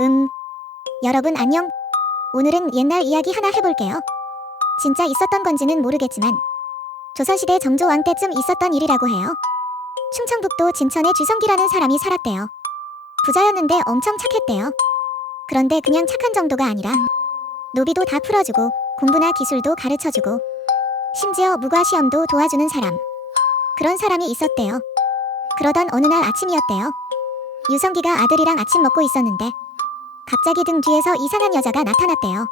음. 여러분 안녕. 오늘은 옛날 이야기 하나 해볼게요. 진짜 있었던 건지는 모르겠지만 조선시대 정조왕 때쯤 있었던 일이라고 해요. 충청북도 진천에 주성기라는 사람이 살았대요. 부자였는데 엄청 착했대요. 그런데 그냥 착한 정도가 아니라 노비도 다 풀어주고 공부나 기술도 가르쳐주고 심지어 무과 시험도 도와주는 사람. 그런 사람이 있었대요. 그러던 어느 날 아침이었대요. 유성기가 아들이랑 아침 먹고 있었는데 갑자기 등 뒤에서 이상한 여자가 나타났대요.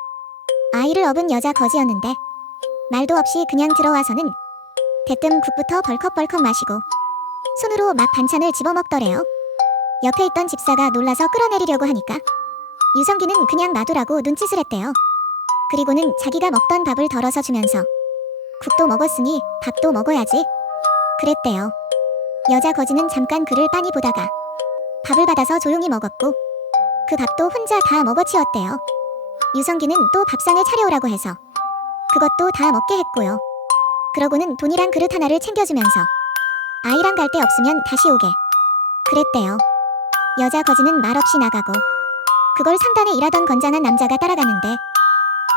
아이를 업은 여자 거지였는데 말도 없이 그냥 들어와서는 대뜸 국부터 벌컥벌컥 마시고 손으로 막 반찬을 집어먹더래요. 옆에 있던 집사가 놀라서 끌어내리려고 하니까 유성기는 그냥 놔두라고 눈짓을 했대요. 그리고는 자기가 먹던 밥을 덜어서 주면서 국도 먹었으니 밥도 먹어야지. 그랬대요. 여자 거지는 잠깐 그를 빤히 보다가 밥을 받아서 조용히 먹었고 그 밥도 혼자 다 먹어치웠대요. 유성기는 또 밥상을 차려오라고 해서 그것도 다 먹게 했고요. 그러고는 돈이랑 그릇 하나를 챙겨주면서 아이랑 갈 데 없으면 다시 오게. 그랬대요. 여자 거지는 말없이 나가고 그걸 상단에 일하던 건장한 남자가 따라가는데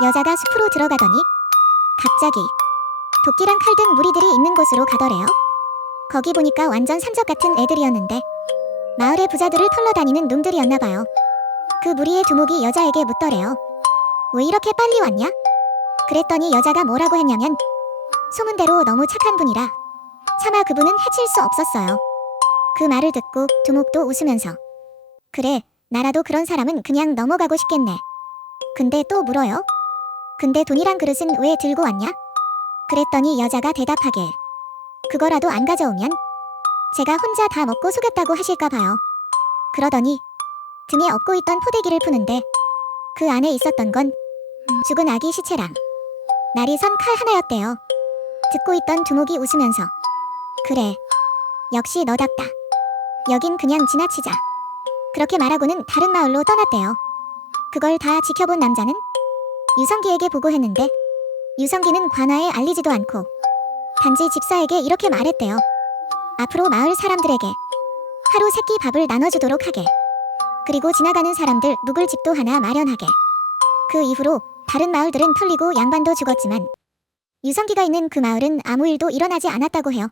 여자가 숲으로 들어가더니 갑자기 도끼랑 칼 등 무리들이 있는 곳으로 가더래요. 거기 보니까 완전 산적 같은 애들이었는데 마을의 부자들을 털러 다니는 놈들이었나 봐요. 그 무리의 두목이 여자에게 묻더래요. 왜 이렇게 빨리 왔냐? 그랬더니 여자가 뭐라고 했냐면 소문대로 너무 착한 분이라 차마 그분은 해칠 수 없었어요. 그 말을 듣고 두목도 웃으면서 그래 나라도 그런 사람은 그냥 넘어가고 싶겠네. 근데 또 물어요. 근데 돈이랑 그릇은 왜 들고 왔냐? 그랬더니 여자가 대답하길 그거라도 안 가져오면 제가 혼자 다 먹고 속였다고 하실까 봐요. 그러더니 등에 업고 있던 포대기를 푸는데 그 안에 있었던 건 죽은 아기 시체랑 날이 선 칼 하나였대요. 듣고 있던 두목이 웃으면서 그래 역시 너답다. 여긴 그냥 지나치자. 그렇게 말하고는 다른 마을로 떠났대요. 그걸 다 지켜본 남자는 유성기에게 보고했는데 유성기는 관아에 알리지도 않고 단지 집사에게 이렇게 말했대요. 앞으로 마을 사람들에게 하루 세끼 밥을 나눠주도록 하게. 그리고 지나가는 사람들 묵을 집도 하나 마련하게. 그 이후로 다른 마을들은 털리고 양반도 죽었지만 유성기가 있는 그 마을은 아무 일도 일어나지 않았다고 해요.